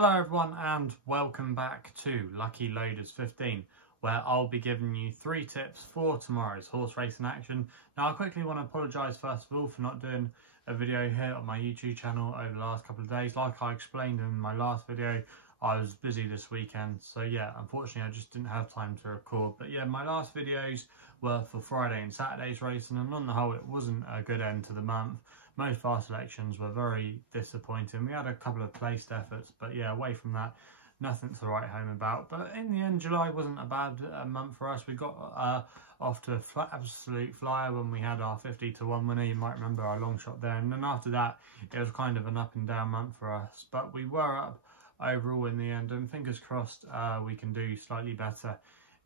Hello everyone and welcome back to Lucky Loaders 15, where I'll be giving you 3 tips for tomorrow's horse racing action. Now I quickly want to apologise first of all for not doing a video here on my YouTube channel over the last couple of days. Like I explained in my last video, I was busy this weekend, so yeah, unfortunately I just didn't have time to record. But yeah, my last videos were for Friday and Saturday's racing, and on the whole it wasn't a good end to the month. Most of our selections were very disappointing. We had a couple of placed efforts, but yeah, away from that, nothing to write home about. But in the end, July wasn't a bad month for us. We got off to an absolute flyer when we had our 50-1 winner. You might remember our long shot there. And then after that, it was kind of an up and down month for us. But we were up overall in the end, and fingers crossed we can do slightly better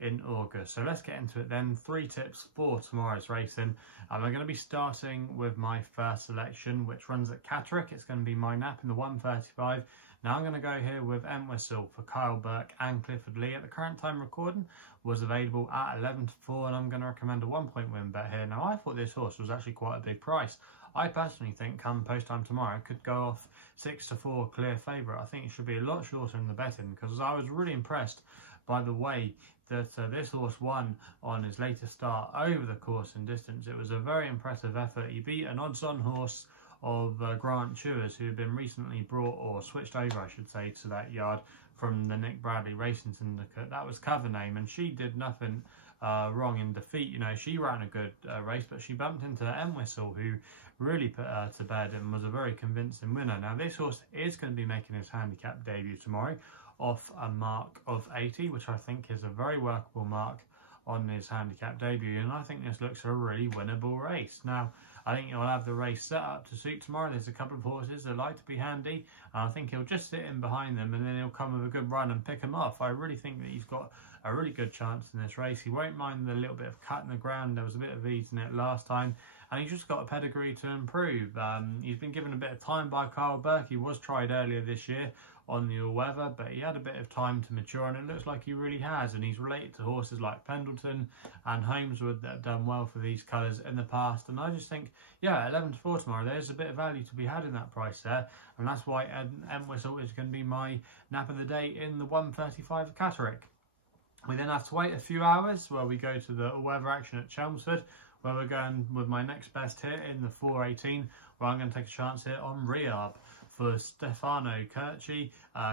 in August. So let's get into it then. 3 tips for tomorrow's racing. I'm going to be starting with my first selection, which runs at Catterick. It's going to be my nap in the 135. Now I'm going to go here with Entwhistle for Kyle Burke and Clifford Lee. At the current time recording, was available at 11-4, and I'm going to recommend a 1-point win bet here. Now I thought this horse was actually quite a big price. I personally think come post time tomorrow it could go off 6-4 clear favourite. I think it should be a lot shorter in the betting, because I was really impressed by the way that this horse won on his latest start over the course and distance. It was a very impressive effort. He beat an odds-on horse of Grant Chewers, who had been recently brought, or switched over I should say, to that yard from the Nick Bradley Racing Syndicate. That was cover name, and she did nothing wrong in defeat. You know, she ran a good race, but she bumped into Entwhistle, who really put her to bed and was a very convincing winner. Now this horse is going to be making his handicap debut tomorrow off a mark of 80, which I think is a very workable mark on his handicap debut, and I think this looks a really winnable race. Now I think he'll have the race set up to suit tomorrow. There's a couple of horses that like to be handy, and I think he'll just sit in behind them and then he'll come with a good run and pick them off. I really think that he's got a really good chance in this race. He won't mind the little bit of cut in the ground. There was a bit of ease in it last time, and he's just got a pedigree to improve. He's been given a bit of time by Kyle Burke. He was tried earlier this year on the all-weather, but he had a bit of time to mature, and it looks like he really has. And he's related to horses like Pendleton and Holmeswood that have done well for these colours in the past. And I just think, yeah, 11-4 tomorrow, there's a bit of value to be had in that price there, and that's why Entwhistle is going to be my nap of the day in the 135 of Catterick. We then have to wait a few hours where we go to the all-weather action at Chelmsford, where we're going with my next best here in the 418, where I'm going to take a chance here on Raaeb for Stefano Curci,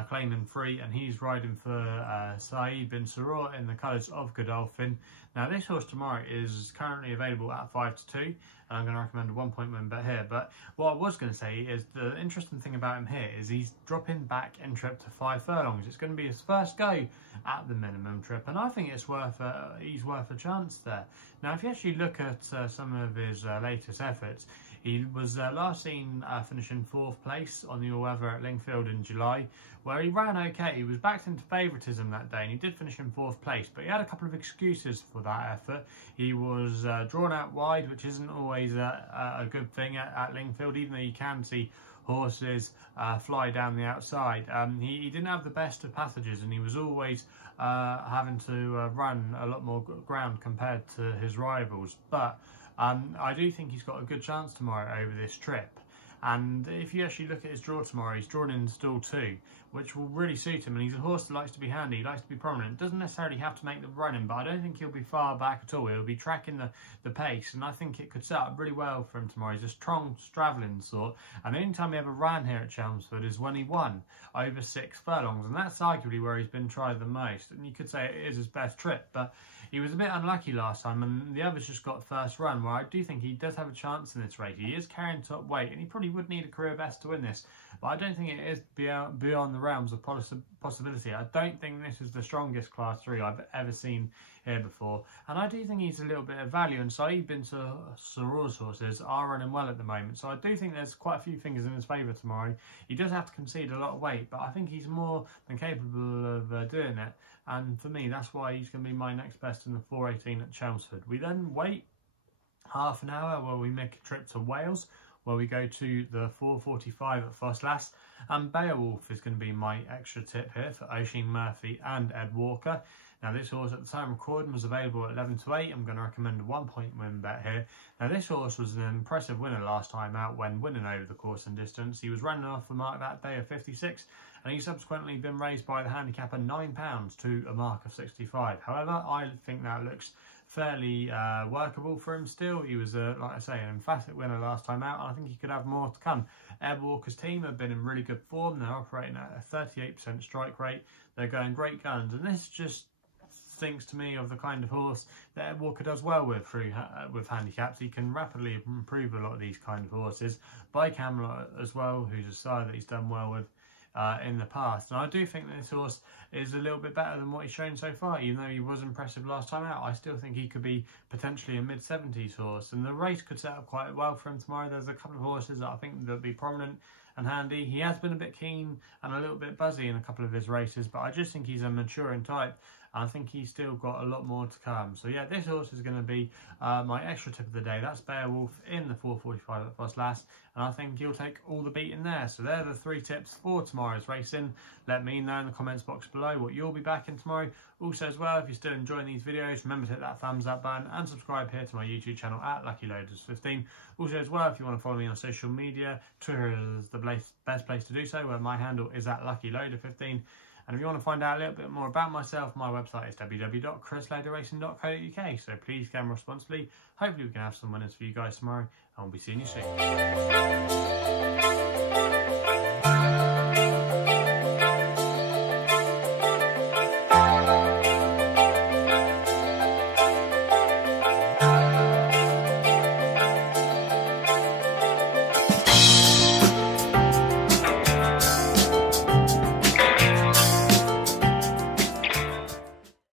claiming free, and he's riding for Saeed bin Saror in the colours of Godolphin. Now this horse tomorrow is currently available at 5-2, and I'm going to recommend a 1-point win bet here. But what I was going to say is the interesting thing about him here is he's dropping back in trip to 5 furlongs. It's going to be his first go at the minimum trip, and I think it's he's worth a chance there. Now if you actually look at some of his latest efforts, he was last seen finishing 4th place on the all-weather at Lingfield in July, where he ran okay. He was backed into favouritism that day, and he did finish in 4th place, but he had a couple of excuses for that effort. He was drawn out wide, which isn't always a good thing at Lingfield, even though you can see horses fly down the outside. He didn't have the best of passages, and he was always having to run a lot more ground compared to his rivals. But I do think he's got a good chance tomorrow over this trip. And if you actually look at his draw tomorrow, he's drawn in stall 2, which will really suit him. And he's a horse that likes to be handy, he likes to be prominent. Doesn't necessarily have to make the running, but I don't think he'll be far back at all. He'll be tracking the pace, and I think it could set up really well for him tomorrow. He's a strong, straddling sort, and the only time he ever ran here at Chelmsford is when he won over 6 furlongs, and that's arguably where he's been tried the most. And you could say it is his best trip, but he was a bit unlucky last time, and the others just got first run, where I do think he does have a chance in this race. He is carrying top weight, and he probably would need a career best to win this, but I don't think it is beyond the realms of possibility. I don't think this is the strongest class 3 I've ever seen here before, and I do think he's a little bit of value, and Saeed bin Saror's horses are running well at the moment, so I do think there's quite a few fingers in his favour tomorrow. He does have to concede a lot of weight, but I think he's more than capable of doing it, and for me that's why he's going to be my next best in the 418 at Chelmsford. We then wait half an hour where we make a trip to Wales, where we go to the 445 at Ffos Las, and Beowulf is going to be my extra tip here for Oisin Murphy and Ed Walker. Now this horse at the time recording was available at 11-8. I'm going to recommend a 1-point win bet here. Now this horse was an impressive winner last time out when winning over the course and distance. He was running off the mark that day of 56, and he's subsequently been raised by the handicapper £9 to a mark of 65. However, I think that looks fairly workable for him still. He was, like I say, an emphatic winner last time out, and I think he could have more to come. Ed Walker's team have been in really good form. They're operating at a 38% strike rate. They're going great guns, and this just thinks to me of the kind of horse that Ed Walker does well with with handicaps. He can rapidly improve a lot of these kind of horses. By Camelot as well, who's a sire that he's done well with in the past. And I do think that this horse is a little bit better than what he's shown so far. Even though he was impressive last time out, I still think he could be potentially a mid-70s horse, and the race could set up quite well for him tomorrow. There's a couple of horses that I think that'll be prominent and handy. He has been a bit keen and a little bit buzzy in a couple of his races, but I just think he's a maturing type. I think he's still got a lot more to come. So yeah, this horse is going to be my extra tip of the day. That's Beowulf in the 4:45 at Ffos Las, and I think he'll take all the beating there. So they're the 3 tips for tomorrow's racing. Let me know in the comments box below what you'll be backing tomorrow. Also as well, if you're still enjoying these videos, remember to hit that thumbs up button and subscribe here to my YouTube channel at LuckyLoaders15. Also as well, if you want to follow me on social media, Twitter is the best place to do so, where my handle is at LuckyLoader15. And if you want to find out a little bit more about myself, my website is www.chrisloaderracing.co.uk. So please gamble responsibly. Hopefully we can have some winners for you guys tomorrow, and we'll be seeing you soon.